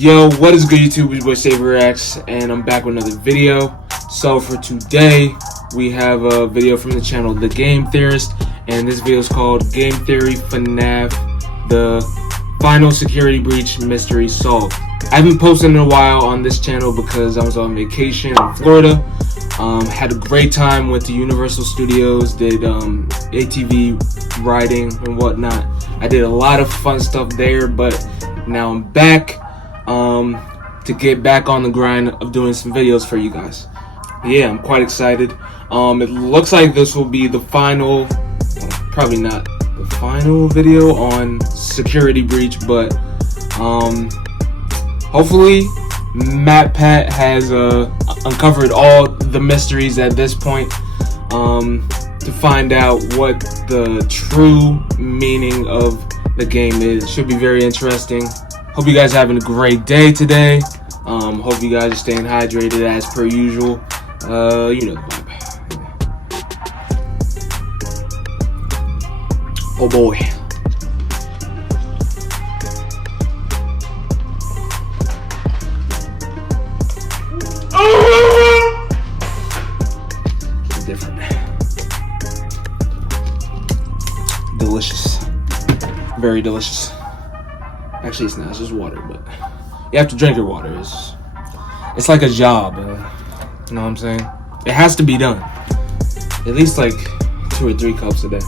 Yo, what is good YouTube? It's your boy SavyReacts, and I'm back with another video. So for today, we have a video from the channel The Game Theorist, and this video is called Game Theory FNAF, the final security breach mystery solved. I haven't posted in a while on this channel because I was on vacation in Florida. Had a great time, went to Universal Studios, did ATV riding and whatnot. I did a lot of fun stuff there, but now I'm back to get back on the grind of doing some videos for you guys. Yeah, I'm quite excited. It looks like this will be the final, probably not the final video on security breach, but hopefully MatPat has uncovered all the mysteries at this point to find out what the true meaning of the game is. Should be very interesting. Hope you guys are having a great day today. Hope you guys are staying hydrated as per usual. You know the vibe. Oh boy. Different. Delicious. Very delicious. Actually, it's not. It's just water, but you have to drink your water. It's like a job. You know what I'm saying? It has to be done. At least like 2 or 3 cups a day,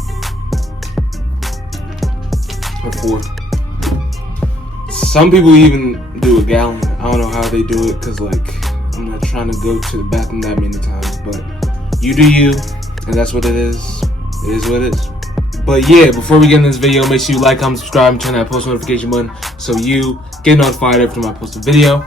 or 4. Some people even do a gallon. I don't know how they do it, cause like I'm not trying to go to the bathroom that many times. But you do you, and that's what it is. It is what it is. But yeah, before we get in this video, make sure you like, comment, subscribe, and turn that post notification button so you get notified every time I post a video.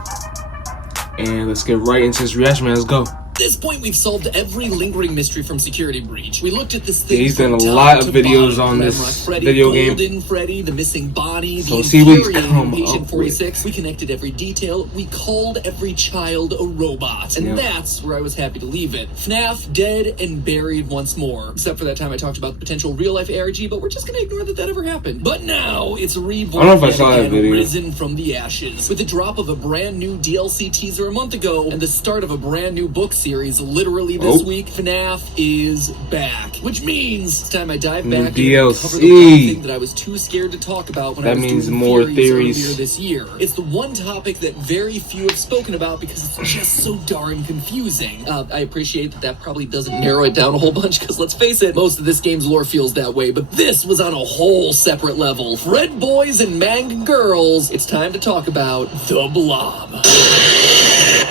And let's get right into this reaction, man. Let's go. At this point, we've solved every lingering mystery from security breach. We looked at this thing. Yeah, he's done a lot of videos on this video game. Golden Freddy, the missing body, So the see what he's infuriating come Patient up 46. We connected every detail. We called every child a robot. And that's where I was happy to leave it. FNAF dead and buried once more. Except for that time I talked about the potential real-life ARG, but we're just gonna ignore that ever happened. But now, it's reborn and risen from the ashes. With the drop of a brand new DLC teaser a month ago, and the start of a brand new book series literally this week, FNAF is back. Which means it's time I dive back and cover the one thing that I was too scared to talk about when I was doing more theories earlier this year. It's the one topic that very few have spoken about because it's just so darn confusing. I appreciate that probably doesn't narrow it down a whole bunch, because let's face it, most of this game's lore feels that way, but this was on a whole separate level. Fred boys and Mang girls, it's time to talk about the Blob.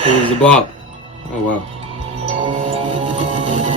Who's the Blob? Oh wow.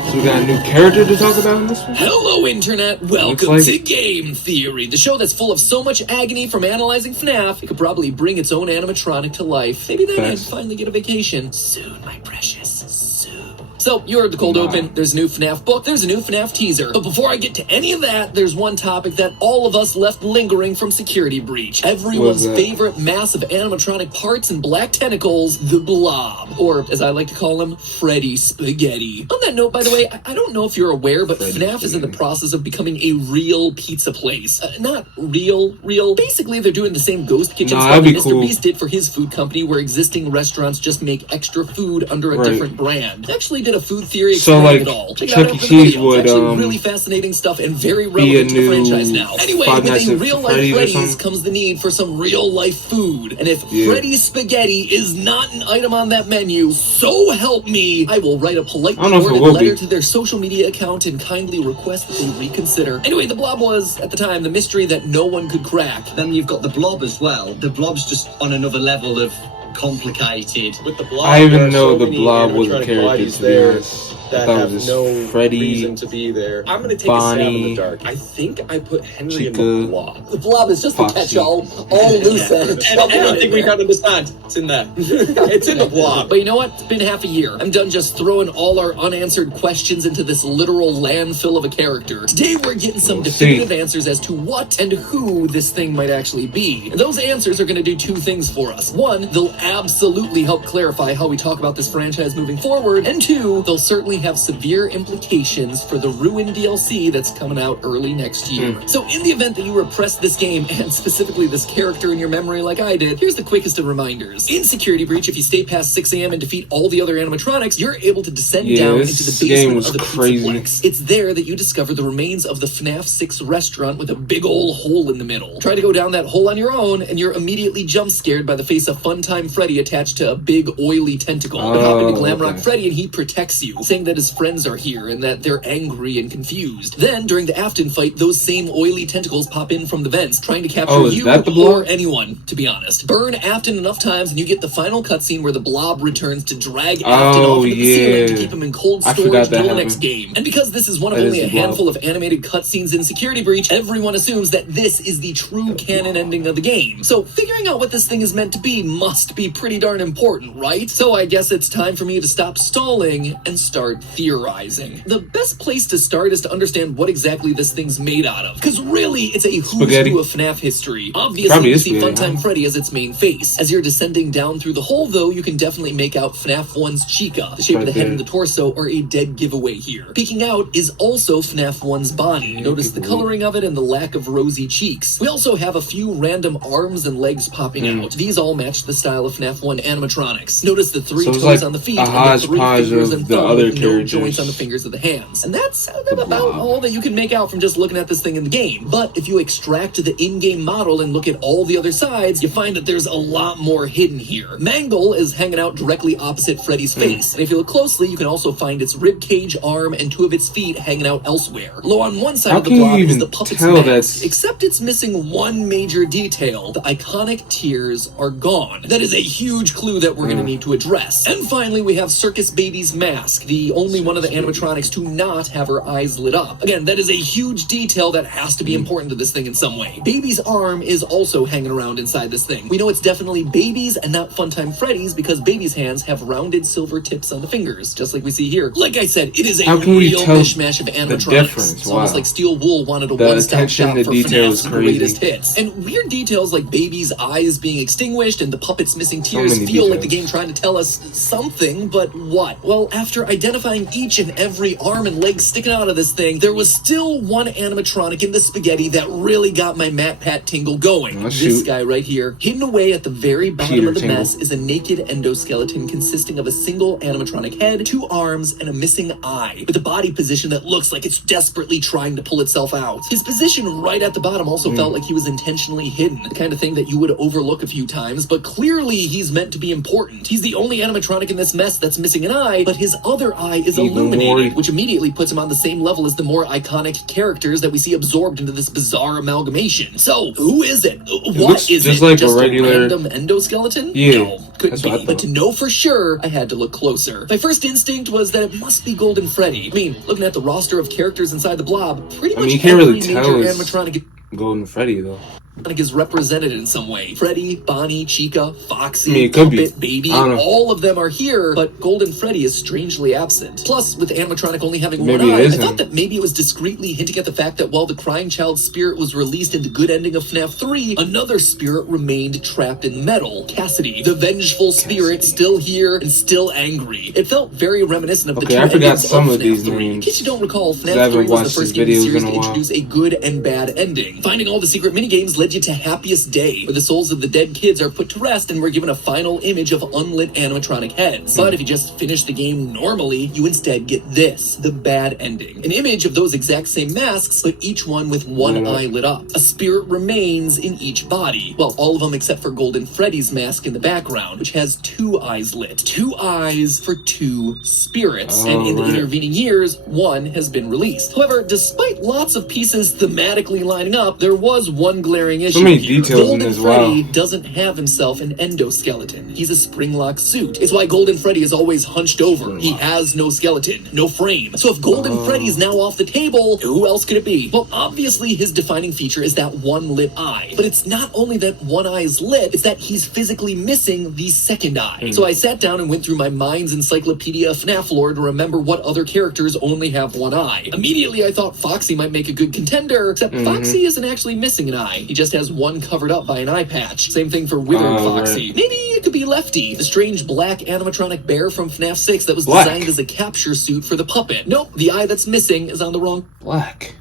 So we got a new character to talk about in this one? Hello Internet, welcome to Game Theory, the show that's full of so much agony from analyzing FNAF, it could probably bring its own animatronic to life. Maybe then I'd finally get a vacation. Soon, my precious, soon. So, you heard the cold open, there's a new FNAF book, there's a new FNAF teaser. But before I get to any of that, there's one topic that all of us left lingering from security breach. Everyone's favorite massive animatronic parts and black tentacles, the Blob. Or, as I like to call him, Freddy Spaghetti. On that note, by the way, I don't know if you're aware, but FNAF is in the process of becoming a real pizza place. Not real. Basically, they're doing the same ghost kitchen stuff that Mr. Beast did for his food company, where existing restaurants just make extra food under a different brand. Actually did a food theory experiment at all. Check it out after the video. It's actually really fascinating stuff and very relevant to the franchise now. Anyway, with a real-life Freddy's comes the need for some real-life food. And if Freddy Spaghetti is not an item on that menu, so help me, I will write a politely worded letter to their social media account and kindly request that they reconsider. Anyway, the Blob was, at the time, the mystery that no one could crack. Then you've got the Blob as well. The Blob's just on another level of complicated. With the Blob, I even know the Blob was a character, to be honest. That have no reason to be there. I'm gonna take a stab in the dark. I think I put Henry in the Blob. The Blob is just a catch-all, all loose ends. And I don't think we can understand. It's in there. It's in the Blob. But you know what? It's been half a year. I'm done just throwing all our unanswered questions into this literal landfill of a character. Today we're getting some definitive answers as to what and who this thing might actually be. And those answers are gonna do 2 things for us. 1, they'll absolutely help clarify how we talk about this franchise moving forward. And 2, they'll certainly likely have severe implications for the Ruin DLC that's coming out early next year. So in the event that you repress this game, and specifically this character in your memory like I did, here's the quickest of reminders. In Security Breach, if you stay past 6 a.m. and defeat all the other animatronics, you're able to descend down into the basement of the Pizzaplex. It's there that you discover the remains of the FNAF 6 restaurant with a big old hole in the middle. Try to go down that hole on your own, and you're immediately jump scared by the face of Funtime Freddy attached to a big oily tentacle. Hop into Glamrock Freddy and he protects you, saying that his friends are here and that they're angry and confused. Then, during the Afton fight, those same oily tentacles pop in from the vents, trying to capture you or anyone, to be honest. Burn Afton enough times and you get the final cutscene where the blob returns to drag Afton off into the ceiling to keep him in cold storage until the next game. And because this is one of only a handful of animated cutscenes in Security Breach, everyone assumes that this is the true canon ending of the game. So figuring out what this thing is meant to be must be pretty darn important, right? So I guess it's time for me to stop stalling and start theorizing. The best place to start is to understand what exactly this thing's made out of. Because really, it's a who's who of FNAF history. Obviously, you see Funtime Freddy as its main face. As you're descending down through the hole, though, you can definitely make out FNAF 1's Chica. The shape of the head and the torso are a dead giveaway here. Peeking out is also FNAF 1's body. Notice the coloring of it and the lack of rosy cheeks. We also have a few random arms and legs popping out. These all match the style of FNAF 1 animatronics. Notice the 3 toes on the feet and the 3 fingers and thumb with no joints on the fingers of the hands. And that's about all that you can make out from just looking at this thing in the game. But if you extract the in-game model and look at all the other sides, you find that there's a lot more hidden here. Mangle is hanging out directly opposite Freddy's face. And if you look closely, you can also find its rib cage, arm, and 2 of its feet hanging out elsewhere. Low on one side of the blob is the puppet's mask, except it's missing one major detail. The iconic tears are gone. That is a huge clue that we're going to need to address. And finally, we have Circus Baby's mask, the only one of the animatronics to not have her eyes lit up. Again, that is a huge detail that has to be important to this thing in some way. Baby's arm is also hanging around inside this thing. We know it's definitely Baby's and not Funtime Freddy's because Baby's hands have rounded silver tips on the fingers, just like we see here. Like I said, it is a real mishmash of animatronics. It's almost like Steel Wool wanted a one-stop shop for FNAF's greatest hits. And weird details like Baby's eyes being extinguished and the puppet's missing tears feel like the game trying to tell us something, but what? Well, after identifying each and every arm and leg sticking out of this thing, there was still one animatronic in the spaghetti that really got my MatPat tingle going. This guy right here. Hidden away at the very bottom of the mess is a naked endoskeleton consisting of a single animatronic head, 2 arms, and a missing eye, with a body position that looks like it's desperately trying to pull itself out. His position right at the bottom also felt like he was intentionally hidden, the kind of thing that you would overlook a few times, but clearly he's meant to be important. He's the only animatronic in this mess that's missing an eye, but his other eye is illuminated, which immediately puts him on the same level as the more iconic characters that we see absorbed into this bizarre amalgamation. So, who is it? What is it? Like just a regular random endoskeleton? Yeah, no, couldn't be. But to know for sure, I had to look closer. My first instinct was that it must be Golden Freddy. I mean, looking at the roster of characters inside the blob, pretty much you can't every really major tell animatronic Golden Freddy though is represented in some way. Freddy, Bonnie, Chica, Foxy, Puppet, Baby, all of them are here, but Golden Freddy is strangely absent. Plus, with animatronic only having one eye, I thought that maybe it was discreetly hinting at the fact that while the Crying Child's spirit was released in the good ending of FNAF 3, another spirit remained trapped in metal, Cassidy. The vengeful spirit, still here and still angry. It felt very reminiscent of the two endings of FNAF 3. In case you don't recall, FNAF 3 was the first game in the series to introduce a good and bad ending. Finding all the secret minigames led you to Happiest Day, where the souls of the dead kids are put to rest and we're given a final image of unlit animatronic heads. But if you just finish the game normally, you instead get this, the bad ending. An image of those exact same masks, but each one with one eye lit up. A spirit remains in each body. Well, all of them except for Golden Freddy's mask in the background, which has 2 eyes lit. 2 eyes for 2 spirits. And in the intervening years, 1 has been released. However, despite lots of pieces thematically lining up, there was one glaring issue. Golden Freddy doesn't have himself an endoskeleton. He's a spring-lock suit. It's why Golden Freddy is always hunched over. He has no skeleton, no frame. So if Golden Freddy's now off the table, who else could it be? Well, obviously his defining feature is that one lit eye. But it's not only that one eye is lit, it's that he's physically missing the second eye. So I sat down and went through my mind's encyclopedia of FNAF lore to remember what other characters only have one eye. Immediately I thought Foxy might make a good contender, except Foxy isn't actually missing an eye. He just has one covered up by an eye patch. Same thing for Wither and Foxy. Right. Maybe it could be Lefty, the strange black animatronic bear from FNAF 6 that was designed as a capture suit for the puppet. Nope, the eye that's missing is on the wrong... Black?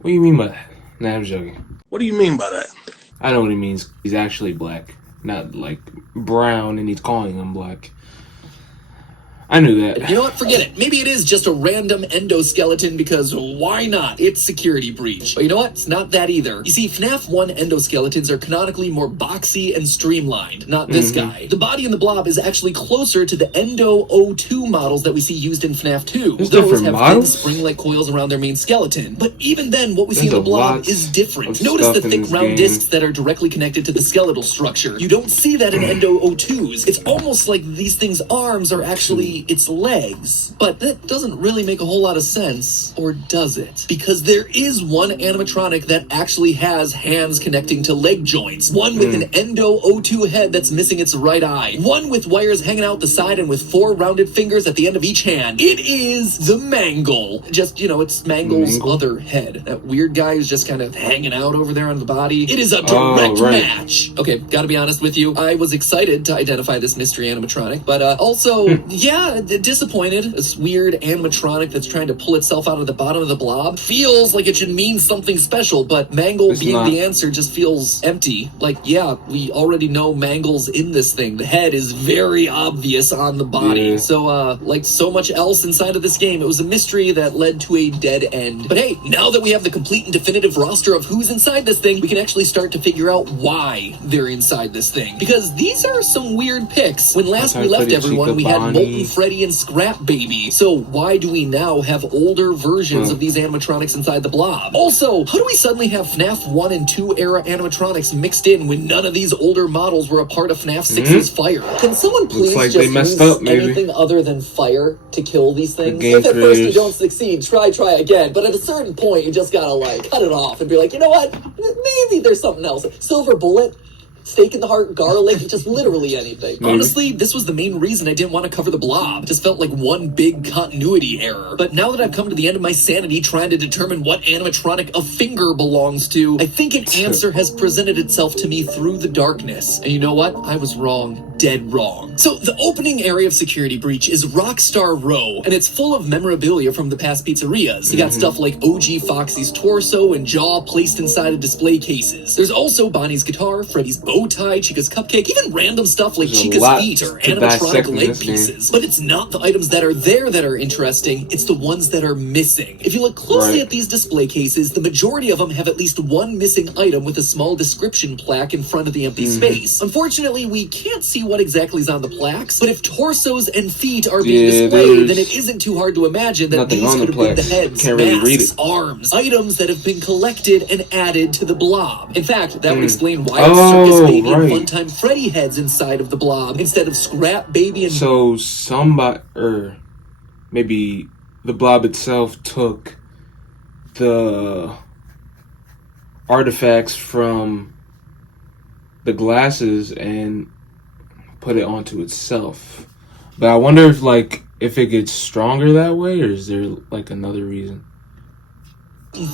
What do you mean by that? Nah, I'm joking. What do you mean by that? I know what he means. He's actually black. Not like brown and he's calling him black. I knew that. You know what? Forget it. Maybe it is just a random endoskeleton because why not? It's security breach. But you know what? It's not that either. You see, FNAF 1 endoskeletons are canonically more boxy and streamlined. Not this guy. The body in the blob is actually closer to the Endo 02 models that we see used in FNAF 2. There's Those different have models? thin spring-like coils around their main skeleton. But even then, what we see in the blob is different. Notice the thick round discs that are directly connected to the skeletal structure. You don't see that in Endo 02s. It's almost like these things' arms are actually its legs. But that doesn't really make a whole lot of sense, or does it? Because there is one animatronic that actually has hands connecting to leg joints. One with an Endo 02 head that's missing its right eye. One with wires hanging out the side and with 4 rounded fingers at the end of each hand. It is the Mangle. Just, you know, it's Mangle's other head. That weird guy who's just kind of hanging out over there on the body. It is a direct match. Okay, gotta be honest with you. I was excited to identify this mystery animatronic, but also, yeah, disappointed. This weird animatronic that's trying to pull itself out of the bottom of the blob feels like it should mean something special, but Mangle being the answer just feels empty. Like, yeah, we already know Mangle's in this thing. The head is very obvious on the body. So, like so much else inside of this game, it was a mystery that led to a dead end. But hey, now that we have the complete and definitive roster of who's inside this thing, we can actually start to figure out why they're inside this thing. Because these are some weird picks. When last we left everyone, we had Molten Freddy and Scrap Baby. So why do we now have older versions of these animatronics inside the blob? Also, how do we suddenly have FNAF 1 and 2 era animatronics mixed in when none of these older models were a part of FNAF 6's fire? Can someone please just use anything other than fire to kill these things? If at first you don't succeed, try again. But at a certain point, you just gotta like cut it off and be like, you know what? Maybe there's something else. Silver bullet. Steak in the heart, garlic, just literally anything. Honestly, this was the main reason I didn't want to cover the blob. It just felt like one big continuity error. But now that I've come to the end of my sanity trying to determine what animatronic a finger belongs to, I think an answer has presented itself to me through the darkness. And you know what? I was wrong. Dead wrong. So the opening area of Security Breach is Rockstar Row, and it's full of memorabilia from the past pizzerias. You got stuff like OG Foxy's torso and jaw placed inside of display cases. There's also Bonnie's guitar, Freddy's bow tie, Chica's cupcake, even random stuff like Chica's feet or animatronic leg pieces. But it's not the items that are there that are interesting, it's the ones that are missing. If you look closely at these display cases, the majority of them have at least one missing item with a small description plaque in front of the empty space. Unfortunately, we can't see what exactly is on the plaques, but if torsos and feet are being displayed, then it isn't too hard to imagine that these could have been the heads, masks, arms, items that have been collected and added to the blob. In fact, that would explain why Circus Baby and Funtime Freddy heads inside of the blob instead of Scrap Baby and... So somebody, or maybe the blob itself took the artifacts from the glasses and put it onto itself. But I wonder if like if it gets stronger that way, or is there like another reason?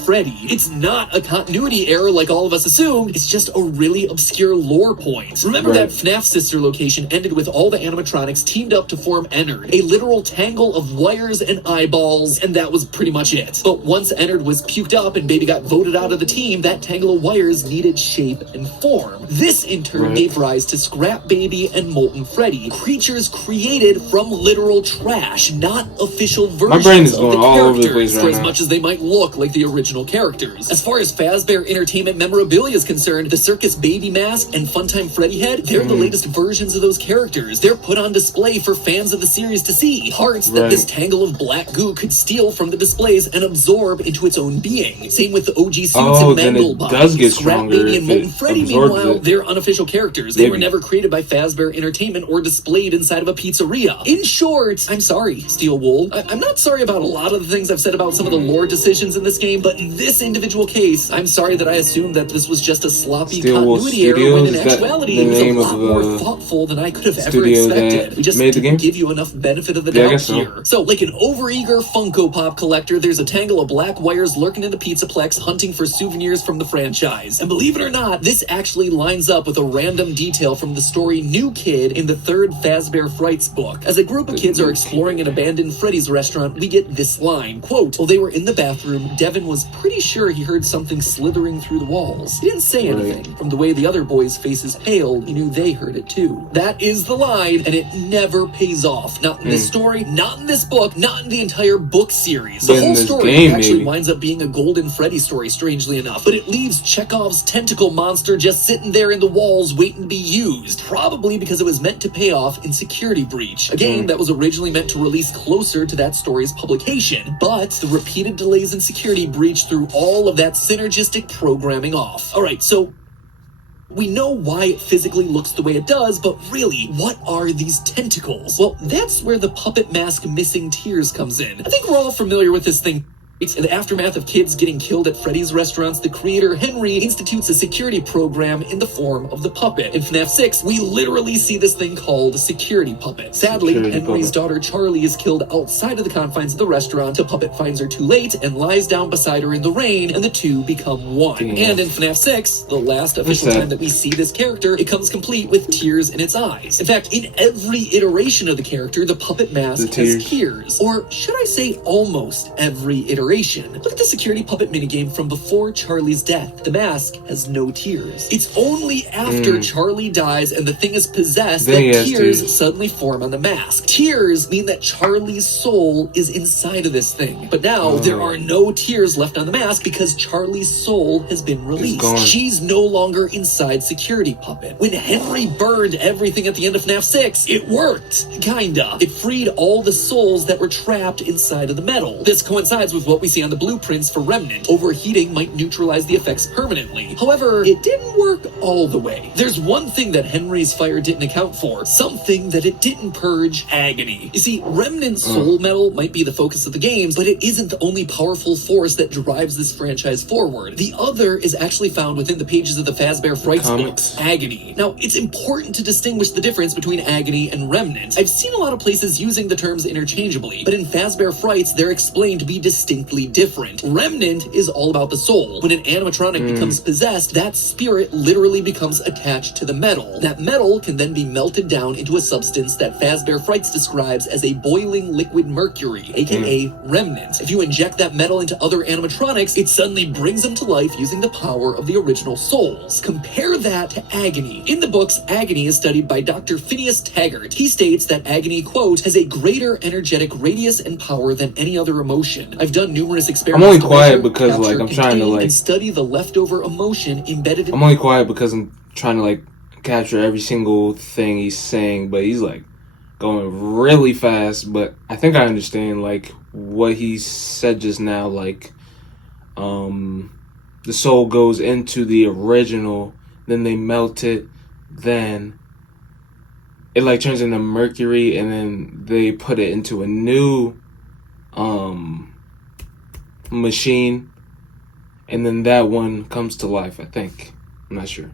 Freddy. It's not a continuity error like all of us assume, it's just a really obscure lore point. Remember that FNAF sister location ended with all the animatronics teamed up to form Ennard, a literal tangle of wires and eyeballs, and that was pretty much it. But once Ennard was puked up and Baby got voted out of the team, that tangle of wires needed shape and form. This in turn gave rise to Scrap Baby and Molten Freddy, creatures created from literal trash, not official versions of the characters, for as much as they might look like the original characters. As far as Fazbear Entertainment memorabilia is concerned, the Circus Baby mask and Funtime Freddy head, they're the latest versions of those characters. They're put on display for fans of the series to see. Parts that this tangle of black goo could steal from the displays and absorb into its own being. Same with the OG suits and Mangle body. Scrap Baby and Molten Freddy, meanwhile, they're unofficial characters. They were never created by Fazbear Entertainment or displayed inside of a pizzeria. In short, I'm sorry, Steel Wool. I'm not sorry about a lot of the things I've said about some of the lore decisions in this game. game, but in this individual case, I'm sorry that I assumed that this was just a sloppy Steelwood continuity error, when in Studios, is that actuality the it was a name lot of more the thoughtful than I could have ever studio expected. that We just made the didn't game? give you enough benefit of the Yeah, I doubt guess so. here. So, like an overeager Funko Pop collector, there's a tangle of black wires lurking in the Pizzaplex hunting for souvenirs from the franchise. And believe it or not, this actually lines up with a random detail from the story New Kid in the third Fazbear Frights book. As a group of kids are exploring an abandoned Freddy's restaurant, we get this line, quote, "While they were in the bathroom, Devin was pretty sure he heard something slithering through the walls. He didn't say anything. From the way the other boys' faces paled, he knew they heard it too." That is the line, and it never pays off. Not in this story, not in this book, not in the entire book series. The But in whole this story game, actually maybe. winds up being a Golden Freddy story, strangely enough. But it leaves Chekhov's tentacle monster just sitting there in the walls waiting to be used. Probably because it was meant to pay off in Security Breach, a game that was originally meant to release closer to that story's publication. But the repeated delays in Security Breach threw all of that synergistic programming off. Alright, so we know why it physically looks the way it does, but really, what are these tentacles? Well, that's where the puppet mask missing tears comes in. I think we're all familiar with this thing. In the aftermath of kids getting killed at Freddy's restaurants, the creator, Henry, institutes a security program in the form of the puppet. In FNAF 6, we literally see this thing called Security Puppet. Sadly, Henry's daughter Charlie is killed outside of the confines of the restaurant. The puppet finds her too late and lies down beside her in the rain, and the two become one. And in FNAF 6, the last official time that we see this character, it comes complete with tears in its eyes. In fact, in every iteration of the character, the puppet mask has tears. Or should I say almost every iteration. Look at the security puppet minigame from before Charlie's death. The mask has no tears. It's only after Charlie dies and the thing is possessed that tears suddenly form on the mask. Tears mean that Charlie's soul is inside of this thing. But now there are no tears left on the mask because Charlie's soul has been released. She's no longer inside Security Puppet. When Henry burned everything at the end of FNAF 6, it worked. Kinda. It freed all the souls that were trapped inside of the metal. This coincides with what we see on the blueprints for Remnant. Overheating might neutralize the effects permanently. However, it didn't work all the way. There's one thing that Henry's fire didn't account for. Something that it didn't purge: agony. You see, Remnant's soul metal might be the focus of the games, but it isn't the only powerful force that drives this franchise forward. The other is actually found within the pages of the Fazbear Frights books: agony. Now, it's important to distinguish the difference between agony and Remnant. I've seen a lot of places using the terms interchangeably, but in Fazbear Frights, they're explained to be distinctly different. Remnant is all about the soul. When an animatronic becomes possessed, that spirit literally becomes attached to the metal. That metal can then be melted down into a substance that Fazbear Frights describes as a boiling liquid mercury, aka Remnant. If you inject that metal into other animatronics, it suddenly brings them to life using the power of the original souls. Compare that to agony. In the books, agony is studied by Dr. Phineas Taggart. He states that agony, quote, has a greater energetic radius and power than any other emotion. I've done numerous experiments. I'm only quiet because like I'm trying to like and study the leftover emotion embedded in. I'm only quiet because I'm trying to like capture every single thing he's saying, but he's like going really fast. But I think I understand like what he said just now. Like, the soul goes into the original, then they melt it, then it like turns into mercury, and then they put it into a new machine, and then that one comes to life, I think. I'm not sure.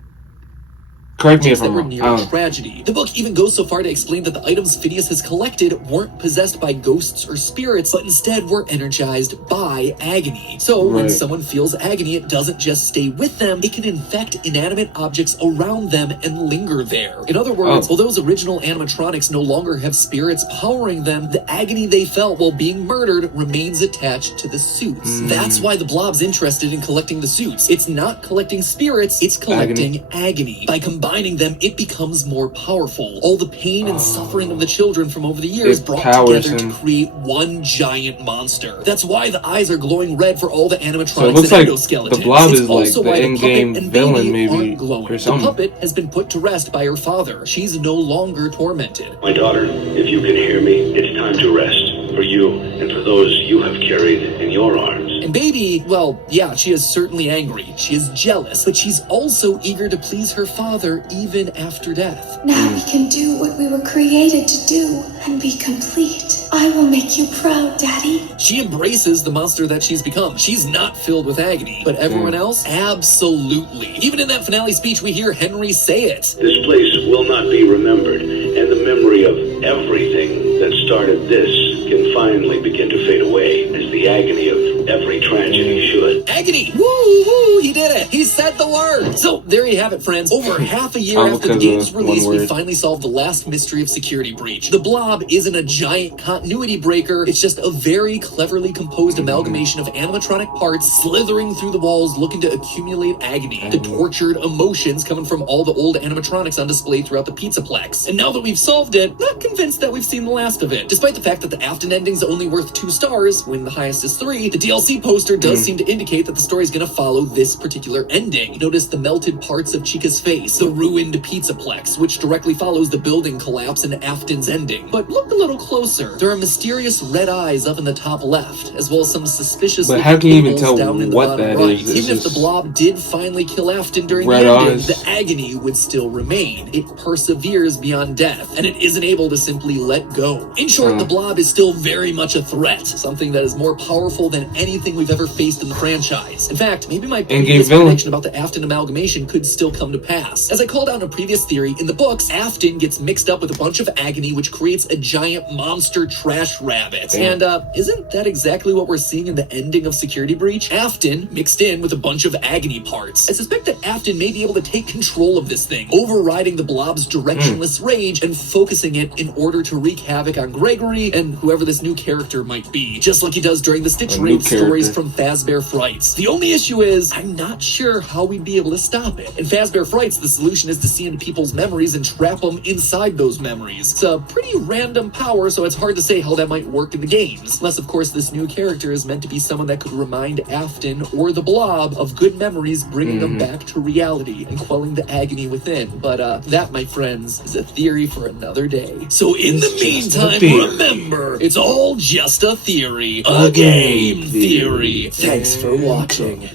Correct me if I'm wrong. Tragedy. The book even goes so far to explain that the items Phineas has collected weren't possessed by ghosts or spirits, but instead were energized by agony. So when someone feels agony, it doesn't just stay with them, it can infect inanimate objects around them and linger there. In other words, while those original animatronics no longer have spirits powering them, the agony they felt while being murdered remains attached to the suits. That's why the Blob's interested in collecting the suits. It's not collecting spirits, it's collecting agony. By combining them, it becomes more powerful. All the pain and suffering of the children from over the years brought together to create one giant monster. That's why the eyes are glowing red for all the animatronics so it looks and like endoskeletons. the Blob is it's like the in-game villain, maybe, glowing. or something. The puppet has been put to rest by her father. She's no longer tormented. My daughter, if you can hear me, it's time to rest for you and for those you have carried in your arms. And Baby, well, yeah, she is certainly angry. She is jealous, but she's also eager to please her father even after death. Now we can do what we were created to do and be complete. I will make you proud, Daddy. She embraces the monster that she's become. She's not filled with agony, but everyone else, absolutely. Even in that finale speech, we hear Henry say it. This place will not be remembered, and the memory of everything that started this can finally begin to fade away, as the agony of every tragedy should. Agony! Woo, woo, he did it! He said the word! So, there you have it, friends. Over half a year after the game's release, we finally solved the last mystery of Security Breach. The Blob isn't a giant continuity breaker, it's just a very cleverly composed amalgamation of animatronic parts slithering through the walls looking to accumulate agony. The tortured emotions coming from all the old animatronics on display throughout the Pizzaplex. And now that we've solved it, not convinced that we've seen the last of it. Despite the fact that the Afton ending's only worth 2 stars, when the highest is 3, the DLC poster does seem to indicate that the story's gonna follow this particular ending. Notice the melted parts of Chica's face, the ruined Pizzaplex, which directly follows the building collapse in Afton's ending. But look a little closer. There are mysterious red eyes up in the top left, as well as some suspicious But how can you even tell down in the what bottom that right. is? Even if the Blob did finally kill Afton during the Red ending, eyes. the agony would still remain. It perseveres beyond death, and it isn't able to simply let go. In short, the Blob is still very much a threat, something that is more powerful than anything we've ever faced in the franchise. In fact, maybe my previous prediction about the Afton amalgamation could still come to pass. As I called out in a previous theory, in the books, Afton gets mixed up with a bunch of agony, which creates a giant monster trash rabbit. And isn't that exactly what we're seeing in the ending of Security Breach? Afton mixed in with a bunch of agony parts. I suspect that Afton may be able to take control of this thing, overriding the Blob's directionless rage and focusing it in order to wreak havoc on Gregory and whoever this new character might be, just like he does during the Stitch Raid stories from Fazbear Frights. The only issue is, I'm not sure how we'd be able to stop it. In Fazbear Frights, the solution is to see into people's memories and trap them inside those memories. It's a pretty random power, so it's hard to say how that might work in the games. Unless, of course, this new character is meant to be someone that could remind Afton or the Blob of good memories, bringing them back to reality and quelling the agony within. But that, my friends, is a theory for another day. So in the meantime, remember, it's all just a theory. A game theory. Thanks for watching.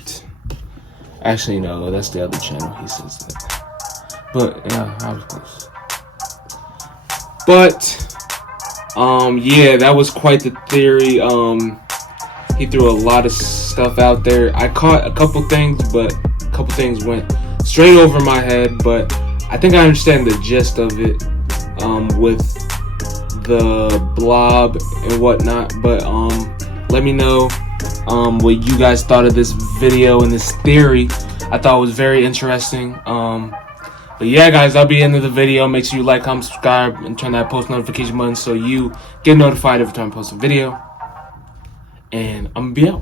Actually, no, that's the other channel. He says that. But yeah, I was close. But yeah, that was quite the theory. He threw a lot of stuff out there. I caught a couple things, but a couple things went straight over my head. But I think I understand the gist of it, with the Blob and whatnot. But let me know what you guys thought of this video and this theory. I thought it was very interesting. But yeah, guys, that'll be the end of the video. Make sure you like, comment, subscribe, and turn that post notification button so you get notified every time I post a video. And I'm gonna be out.